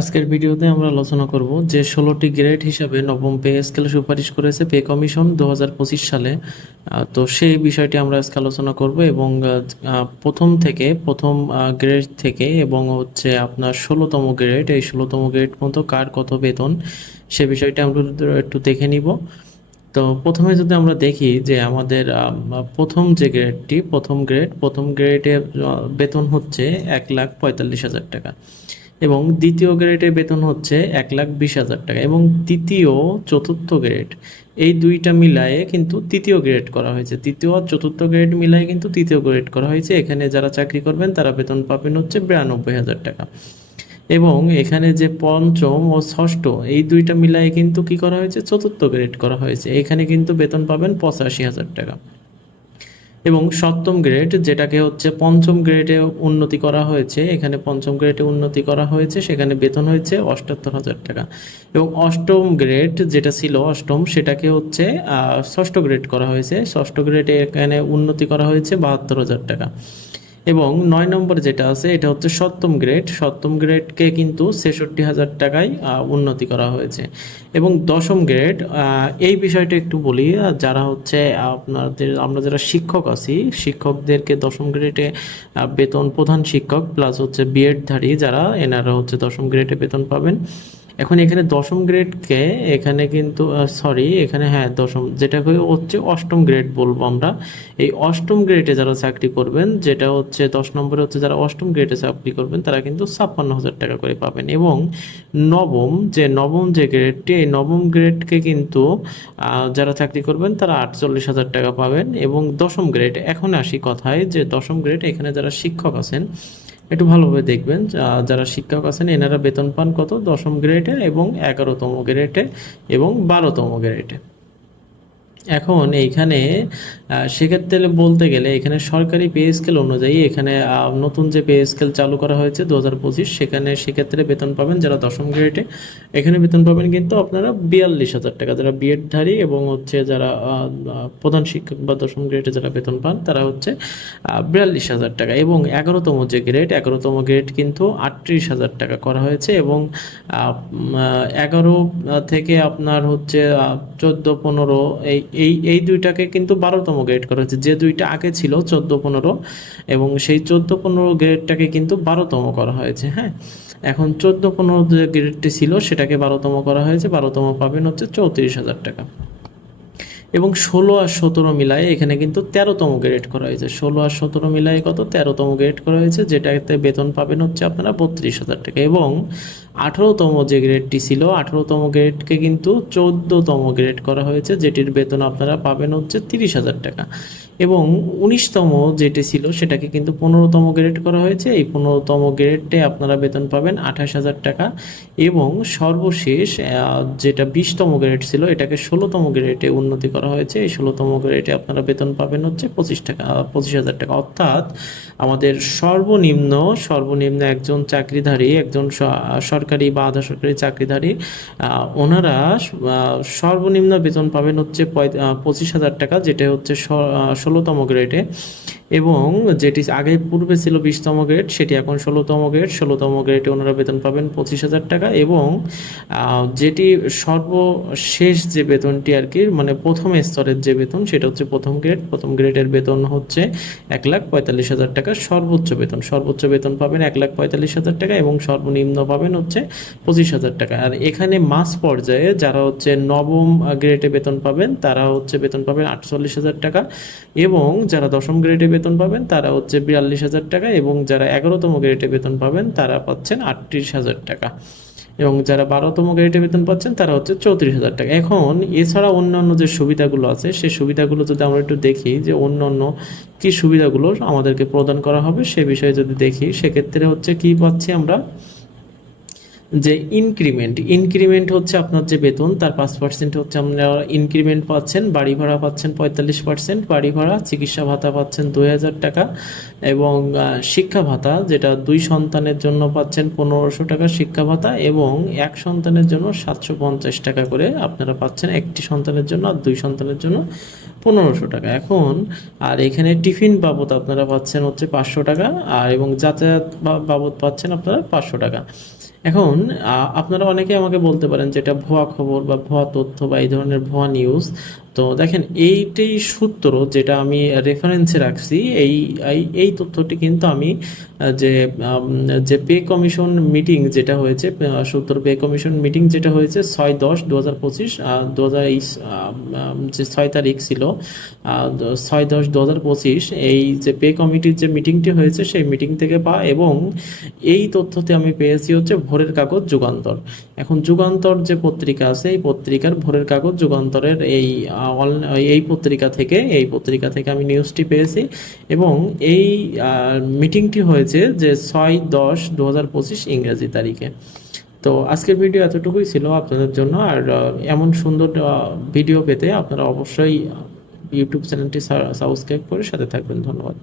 আজকের ভিডিওতে আমরা আলোচনা করব যে ষোলোটি গ্রেড হিসাবে নবম পে স্কেল সুপারিশ করেছে পে কমিশন দু হাজার পঁচিশ সালে। তো সেই বিষয়টি আমরা আজকে আলোচনা করব এবং প্রথম থেকে প্রথম গ্রেড থেকে এবং হচ্ছে আপনার ষোলোতম গ্রেড, এই ষোলোতম গ্রেড পর্যন্ত কার কত বেতন, সে বিষয়টি আমরা একটু দেখে নিব। তো প্রথমে যদি আমরা দেখি যে আমাদের প্রথম যে গ্রেডটি, প্রথম গ্রেড, প্রথম গ্রেডে বেতন হচ্ছে এক লাখ পঁয়তাল্লিশ হাজার টাকা। এবং দ্বিতীয় গ্রেডের বেতন হচ্ছে এক লাখ বিশ হাজার টাকা এবং তৃতীয়, চতুর্থ গ্রেড এই দুইটা মিলায়ে কিন্তু তৃতীয় গ্রেড করা হয়েছে। তৃতীয় আর চতুর্থ গ্রেড মিলায়ে কিন্তু তৃতীয় গ্রেড করা হয়েছে। এখানে যারা চাকরি করবেন, তারা বেতন পাবেন হচ্ছে বিরানব্বই হাজার টাকা। এবং এখানে যে পঞ্চম ও ষষ্ঠ, এই দুইটা মিলায়ে কিন্তু কি করা হয়েছে? চতুর্থ গ্রেড করা হয়েছে। এখানে কিন্তু বেতন পাবেন পঁচাশি হাজার টাকা। এবং সপ্তম গ্রেড, যেটাকে হচ্ছে পঞ্চম গ্রেডে উন্নতি করা হয়েছে, এখানে পঞ্চম গ্রেডে উন্নতি করা হয়েছে, সেখানে বেতন হয়েছে অষ্টাত্তর হাজার টাকা। এবং অষ্টম গ্রেড যেটা ছিল, অষ্টম, সেটাকে হচ্ছে ষষ্ঠ গ্রেড করা হয়েছে। ষষ্ঠ গ্রেডে এখানে উন্নতি করা হয়েছে বাহাত্তর হাজার টাকা। এবং নয় নম্বর যেটা আছে, এটা হচ্ছে সপ্তম গ্রেড। সপ্তম গ্রেডকে কিন্তু ছেষট্টি হাজার টাকায় উন্নতি করা হয়েছে। এবং দশম গ্রেড এই বিষয়টা একটু বলি যারা হচ্ছে আপনাদের, আমরা যারা শিক্ষক আছি, শিক্ষকদেরকে দশম গ্রেডে বেতন প্রধান শিক্ষক, প্লাস হচ্ছে বিএডধারী, যারা, এনারা হচ্ছে দশম গ্রেডে বেতন পাবেন। এখন এখানে দশম গ্রেডকে এখানে কিন্তু সরি এখানে হ্যাঁ দশম, যেটাকে হচ্ছে অষ্টম গ্রেড বলব আমরা। এই অষ্টম গ্রেডে যারা চাকরি করবেন, যেটা হচ্ছে দশ নম্বরে হচ্ছে যারা অষ্টম গ্রেডে চাকরি করবেন, তারা কিন্তু ছাপ্পান্ন হাজার টাকা করে পাবেন। এবং নবম, যে নবম যে গ্রেডটি এই নবম গ্রেডকে কিন্তু যারা চাকরি করবেন, তারা আটচল্লিশ হাজার টাকা পাবেন। এবং দশম গ্রেড এখন আসি কথায় যে দশম গ্রেড এখানে যারা শিক্ষক আছেন একটু ভালোভাবে দেখবেন যারা শিক্ষক আছেন, এনারা বেতন পান কত? দশম গ্রেডে এবং এগারোতম গ্রেডে এবং বারোতম গ্রেডে এখন এইখানে সেক্ষেত্রে বলতে গেলে এখানে সরকারি পে স্কেল অনুযায়ী এখানে নতুন যে পে স্কেল চালু করা হয়েছে দু হাজার পঁচিশ, সেখানে সেক্ষেত্রে বেতন পাবেন যারা দশম গ্রেডে এখানে বেতন পাবেন কিন্তু আপনারা বিয়াল্লিশ হাজার টাকা। যারা বিএডধারী এবং হচ্ছে যারা প্রধান শিক্ষক বা দশম গ্রেডে যারা বেতন পান, তারা হচ্ছে বিয়াল্লিশ হাজার টাকা। এবং এগারোতম যে গ্রেড এগারোতম গ্রেড কিন্তু আটত্রিশ হাজার টাকা করা হয়েছে এবং এগারো থেকে আপনার হচ্ছে চোদ্দ, পনেরো এই এই এই দুইটাকে কিন্তু বারোতম গ্রেড করা হয়েছে যে দুইটা আগে ছিল, চোদ্দ পনেরো, এবং সেই চোদ্দ পনেরো গ্রেডটাকে কিন্তু বারোতম করা হয়েছে হ্যাঁ? এখন চোদ্দ পনেরো যে গ্রেডটি ছিল, সেটাকে বারোতম করা হয়েছে। বারোতম পাবেন হচ্ছে চৌত্রিশ হাজার টাকা। এবং ষোলো আর সতেরো মিলায় এখানে কিন্তু তেরোতম গ্রেড করা হয়েছে। ষোলো আর সতেরো মিলায় কত? তেরোতম গ্রেড করা হয়েছে, যেটাতে বেতন পাবেন হচ্ছে আপনারা বত্রিশ হাজার টাকা। এবং আঠেরোতম যে গ্রেডটি ছিল, আঠেরোতম গ্রেডকে কিন্তু চোদ্দতম গ্রেড করা হয়েছে, যেটির বেতন আপনারা পাবেন হচ্ছে তিরিশ হাজার টাকা। এবং উনিশতম যেটি ছিল সেটাকে কিন্তু পনেরোতম গ্রেড করা হয়েছে। এই পনেরোতম গ্রেডে আপনারা বেতন পাবেন আঠাশ হাজার টাকা এবং সর্বশেষ যেটা বিশতম গ্রেড ছিল, এটাকে ষোলোতম গ্রেডে উন্নতি করা হয়েছে। এই ষোলোতম গ্রেডে আপনারা বেতন পাবেন হচ্ছে পঁচিশ টাকা পঁচিশ হাজার টাকা। অর্থাৎ আমাদের সর্বনিম্ন সর্বনিম্ন একজন চাকরিধারী, একজন সরকারি বা আধা সরকারি চাকরিধারী ওনারা সর্বনিম্ন বেতন পাবেন হচ্ছে পঁচিশ হাজার টাকা, যেটা হচ্ছে ষোলোতম গ্রেডে এবং যেটি আগে পূর্বে ছিল বিশতম গ্রেড, সেটি এখন ষোলোতম গ্রেড। ষোলোতম গ্রেডে ওনারা বেতন পাবেন পঁচিশ হাজার টাকা এবং যেটি সর্বশেষ যে বেতনটি আর কি মানে প্রথম স্তরের যে বেতন, সেটা হচ্ছে প্রথম গ্রেড। প্রথম গ্রেডের বেতন হচ্ছে এক লাখ পঁয়তাল্লিশ হাজার টাকা সর্বোচ্চ বেতন। সর্বোচ্চ বেতন পাবেন এক লাখ পঁয়তাল্লিশ হাজার টাকা এবং সর্বনিম্ন পাবেন হচ্ছে পঁচিশ হাজার টাকা। আর এখানে মাস পর্যায়ে যারা হচ্ছে নবম গ্রেডে বেতন পাবেন, তারা হচ্ছে বেতন পাবেন আটচল্লিশ হাজার টাকা এবং যারা দশম গ্রেডে বেতন পাবেন, তারা হচ্ছে বিয়াল্লিশ হাজার টাকা এবং যারা এগারোতম গ্রেডে বেতন পাবেন, তারা পাচ্ছেন আটত্রিশ হাজার টাকা। এবং যারা বারোতম গ্রেডে বেতন পাচ্ছেন, তারা হচ্ছে চৌত্রিশ হাজার টাকা। এখন এছাড়া অন্যান্য যে সুবিধাগুলো আছে, সেই সুবিধাগুলো যদি আমরা একটু দেখি, যে অন্যান্য কি সুবিধাগুলো আমাদেরকে প্রদান করা হবে, সে বিষয়ে যদি দেখি, সেক্ষেত্রে হচ্ছে কি পাচ্ছি আমরা? যে ইনক্রিমেন্ট ইনক্রিমেন্ট হচ্ছে আপনার যে বেতন, তার পাঁচ পার্সেন্ট হচ্ছে আপনারা ইনক্রিমেন্ট পাচ্ছেন, বাড়ি ভাড়া পাচ্ছেন পঁয়তাল্লিশ পার্সেন্ট বাড়ি ভাড়া, চিকিৎসা ভাতা পাচ্ছেন দুই হাজার টাকা এবং শিক্ষা ভাতা যেটা দুই সন্তানের জন্য পাচ্ছেন পনেরোশো টাকা শিক্ষা ভাতা এবং এক সন্তানের জন্য সাতশো পঞ্চাশ টাকা করে আপনারা পাচ্ছেন, একটি সন্তানের জন্য আর দুই সন্তানের জন্য পনেরোশো টাকা। এখন, আর এখানে টিফিন বাবদ আপনারা পাচ্ছেন হচ্ছে পাঁচশো টাকা, আর এবং যাতায়াত বাবদ পাচ্ছেন আপনারা পাঁচশো টাকা। এখন আপনারা অনেকে আমাকে বলতে পারেন যেটা ভুয়া খবর বা ভুয়া তথ্য বা এই ধরনের ভুয়া নিউজ তো দেখেন, এইটাই সূত্র যেটা আমি রেফারেন্সে রাখছি, এই, এই- তথ্যটি কিন্তু আমি যে যে পে কমিশন মিটিং যেটা হয়েছে সূত্র পে কমিশন মিটিং যেটা হয়েছে ছয় দশ দু হাজার পঁচিশ দু হাজার যে ছয় তারিখ ছিল ছয় দশ দু হাজার পঁচিশ, এই যে পে কমিটির যে মিটিংটি হয়েছে, সেই মিটিং থেকে পাওয়া এবং এই তথ্যতে আমি পেয়েছি হচ্ছে ভোরের কাগজ যুগান্তর। এখন যুগান্তর যে পত্রিকা আছে, এই পত্রিকার ভোরের কাগজ যুগান্তরের এই এই পত্রিকা থেকে, এই পত্রিকা থেকে আমি নিউজটি পেয়েছি এবং এই মিটিংটি হয়েছে যে ছয় দশ দু হাজার পঁচিশ ইংরেজি তারিখে। তো আজকের ভিডিও এতটুকুই ছিল আপনাদের জন্য, আর এমন সুন্দর ভিডিও পেতে আপনারা অবশ্যই ইউটিউব চ্যানেলটি সাবস্ক্রাইব করে সাথে থাকবেন। ধন্যবাদ।